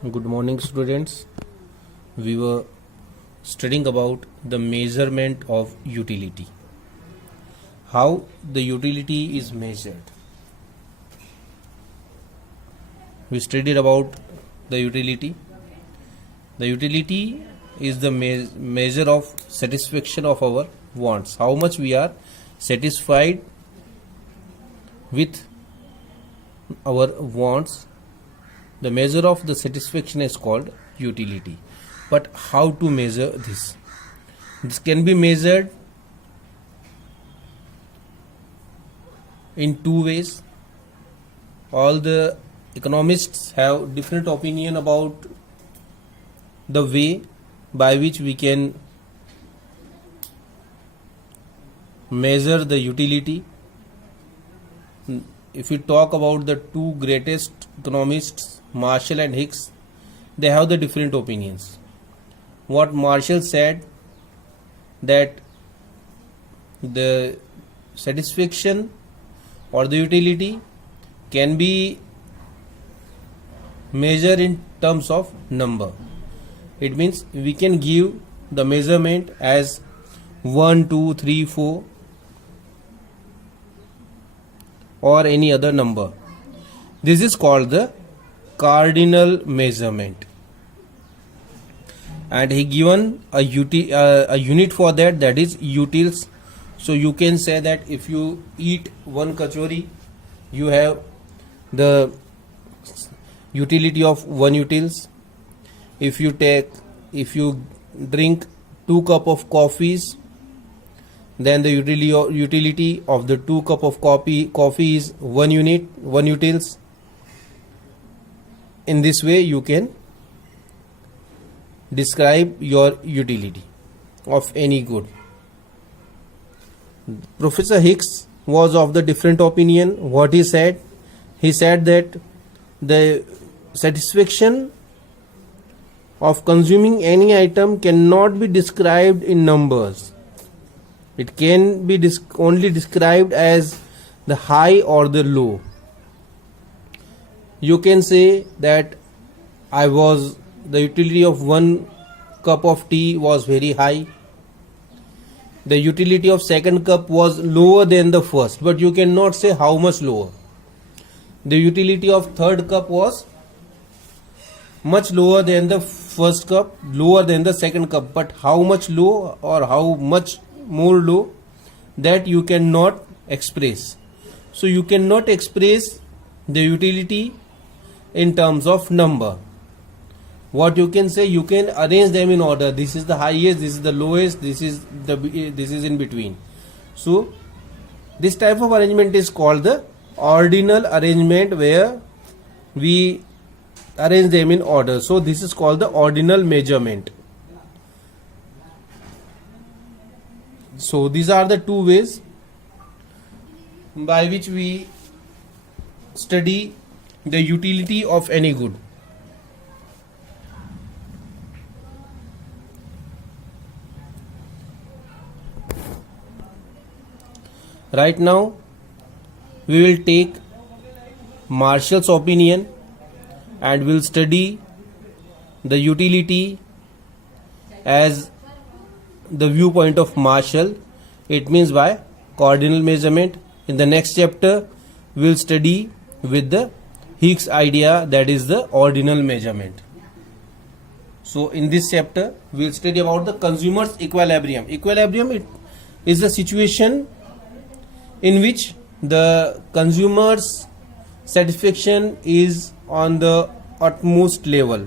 Good morning, students. We were studying about the measurement of utility. How the utility is measured. We studied about the utility. The utility is the measure of satisfaction of our wants. How much we are satisfied with our wants. The measure of the satisfaction is called utility. But how to measure this? This can be measured in two ways. All the economists have different opinion about the way by which we can measure the utility. If we talk about the two greatest economists, Marshall and Hicks, they have the different opinions. What Marshall said, that the satisfaction or the utility can be measured in terms of number. It means we can give the measurement as 1, 2, 3, 4 or any other number. This is called the cardinal measurement, and he given a unit for that, that is utils. So you can say that if you eat one kachori, you have the utility of 1 utils. If you drink 2 cup of coffees, then the utility of the 2 cup of coffee is 1 unit, 1 utils. In this way you can describe your utility of any good. Professor Hicks was of the different opinion. What he said? He said that the satisfaction of consuming any item cannot be described in numbers. It can be only described as the high or the low. You can say that the utility of 1 cup of tea was very high. The utility of second cup was lower than the first, but you cannot say how much lower. The utility of third cup was much lower than the first cup, lower than the second cup, but how much low or how much more low, that you cannot express. So you cannot express the utility in terms of number. What you can say, you can arrange them in order. This is the highest, this is the lowest, this is in between. So this type of arrangement is called the ordinal arrangement, where we arrange them in order. So this is called the ordinal measurement. So these are the two ways by which we study the utility of any good. Right now we will take Marshall's opinion and will study the utility as the viewpoint of Marshall. It means by cardinal measurement. In the next chapter we will study with the Hicks idea, that is the ordinal measurement. So in this chapter we will study about the consumer's equilibrium. Equilibrium is the situation in which the consumer's satisfaction is on the utmost level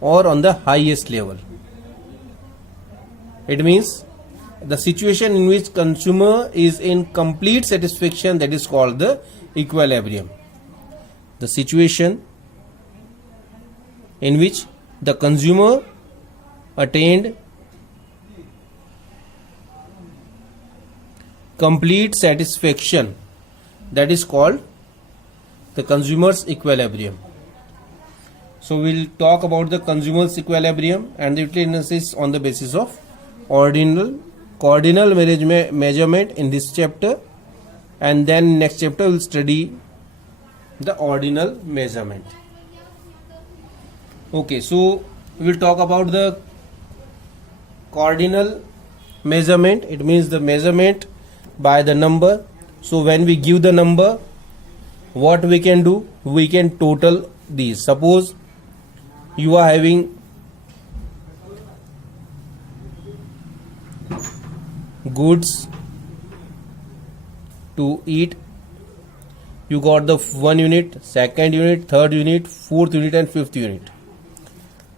or on the highest level. It means the situation in which consumer is in complete satisfaction, that is called the equilibrium. The situation in which the consumer attained complete satisfaction, that is called the consumer's equilibrium. So we'll talk about the consumer's equilibrium and the utility analysis on the basis of cardinal measurement in this chapter, and then next chapter we'll study the ordinal measurement. Okay, so we will talk about the cardinal measurement. It means the measurement by the number. So when we give the number, what we can do, we can total these. Suppose you are having goods to eat. You got the 1 unit, 2nd unit, 3rd unit, 4th unit and 5th unit.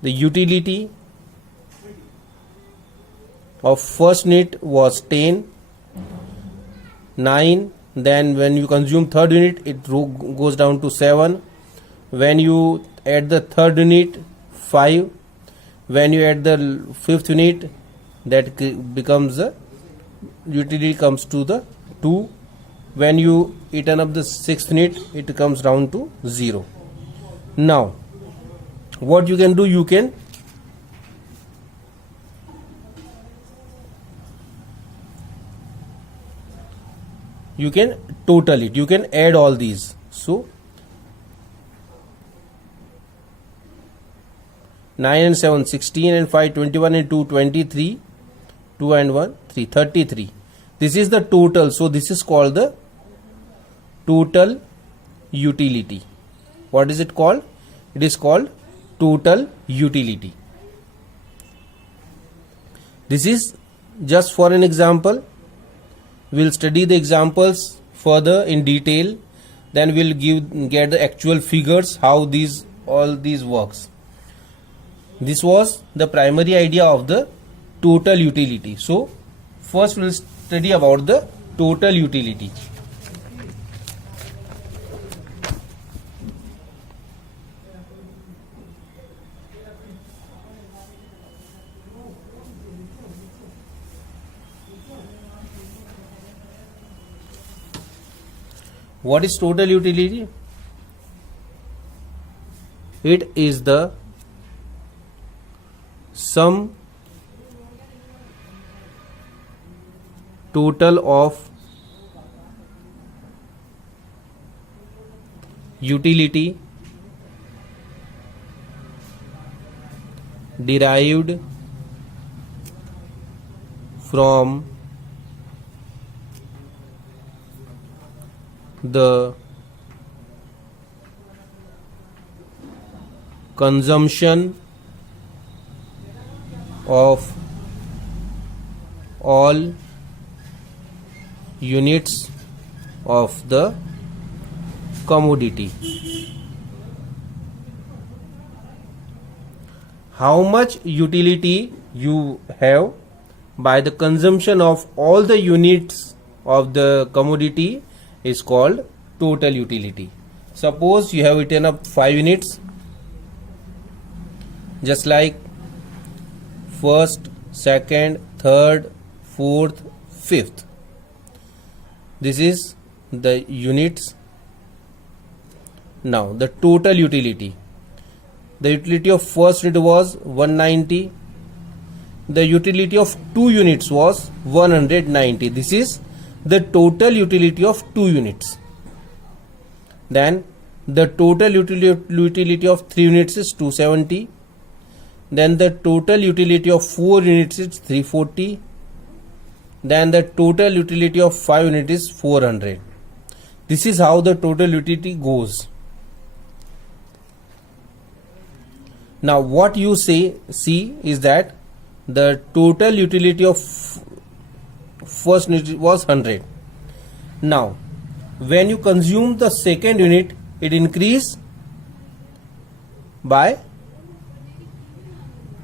The utility of first unit was 10, 9. Then when you consume 3rd unit, it goes down to 7. When you add the 3rd unit, 5. When you add the 5th unit, that becomes the utility comes to the 2. When you eaten up the 6th unit, it comes down to 0. Now what you can do, you can total it, you can add all these. So 9 and 7 16 and 5 21 and 2 23, 2 and 1 3 33. This is the total. So this is called the total utility. What is it called? It is called total utility. This is just for an example. We'll study the examples further in detail, then we'll get the actual figures how all these works. This was the primary idea of the total utility. So first we'll study about the total utility. What is total utility? It is the sum total of utility derived from the consumption of all units of the commodity. How much utility you have by the consumption of all the units of the commodity is called total utility. Suppose you have eaten up 5 units, just like 1st, 2nd, 3rd, 4th, 5th. This is the units. Now the total utility. The utility of first unit was 190. The utility of 2 units was 190. This is the total utility of 2 units. Then the total utility of 3 units is 270. Then the total utility of 4 units is 340. Then the total utility of 5 units is 400. This is how the total utility goes. Now what you see is that the total utility of first unit was 100. Now when you consume the second unit, it increased by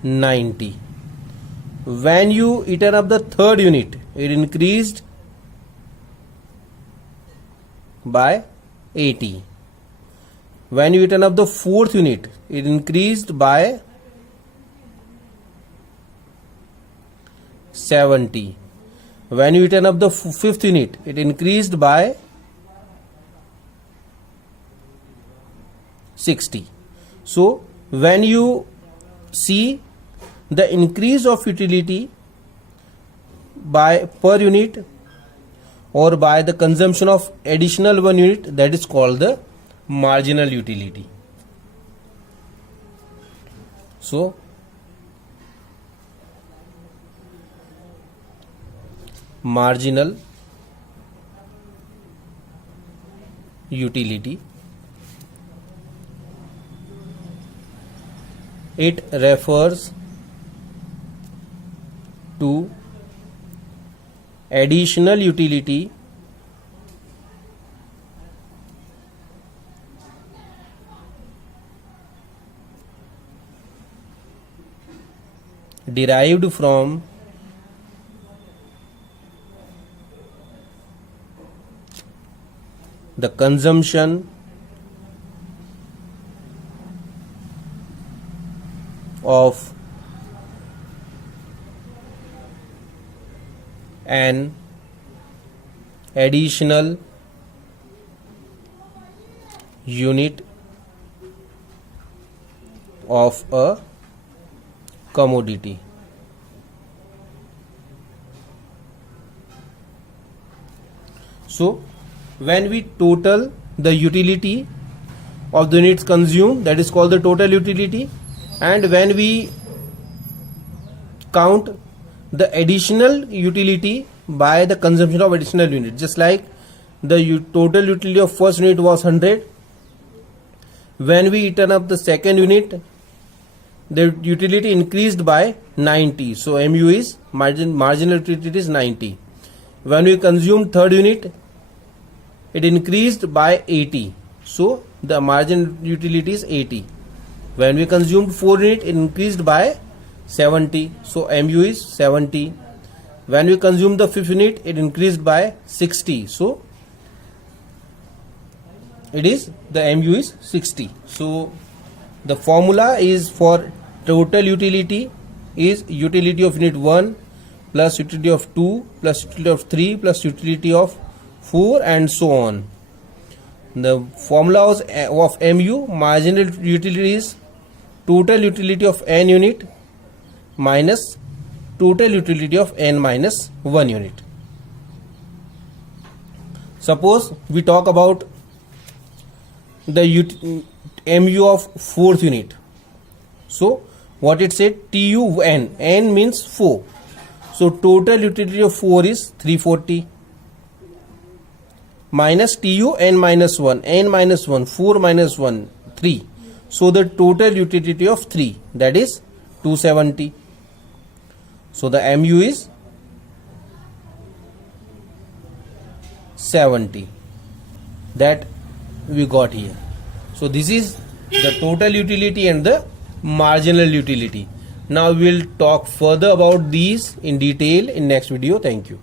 90. When you eaten up the third unit, it increased by 80. When you eaten up the fourth unit, it increased by 70. When you eaten up the fifth unit, it increased by 60. So when you see the increase of utility by per unit or by the consumption of additional 1 unit, that is called the marginal utility. So marginal utility, it refers to additional utility derived from the consumption of an additional unit of a commodity. So when we total the utility of the units consumed, that is called the total utility, and when we count the additional utility by the consumption of additional unit, just like the total utility of first unit was 100, when we turn up the second unit, the utility increased by 90, so mu is marginal utility is 90. When we consumed third unit, it increased by 80, so the marginal utility is 80. When we consumed 4 unit, it increased by 70, so mu is 70. When we consumed the fifth unit, it increased by 60, so it is the mu is 60. So the formula is for total utility is utility of unit 1 plus utility of 2 plus utility of 3 plus utility of 4 and so on. The formula of mu, marginal utility, is total utility of n unit minus total utility of n minus 1 unit. Suppose we talk about the mu of fourth unit. So what it said, TUN, n means 4. So total utility of 4 is 340 minus TUN minus 1, n minus 1, 4 minus 1, 3. So the total utility of 3, that is 270. So the mu is 70, that we got here. So this is the total utility and the marginal utility. Now we will talk further about these in detail in next video. Thank you.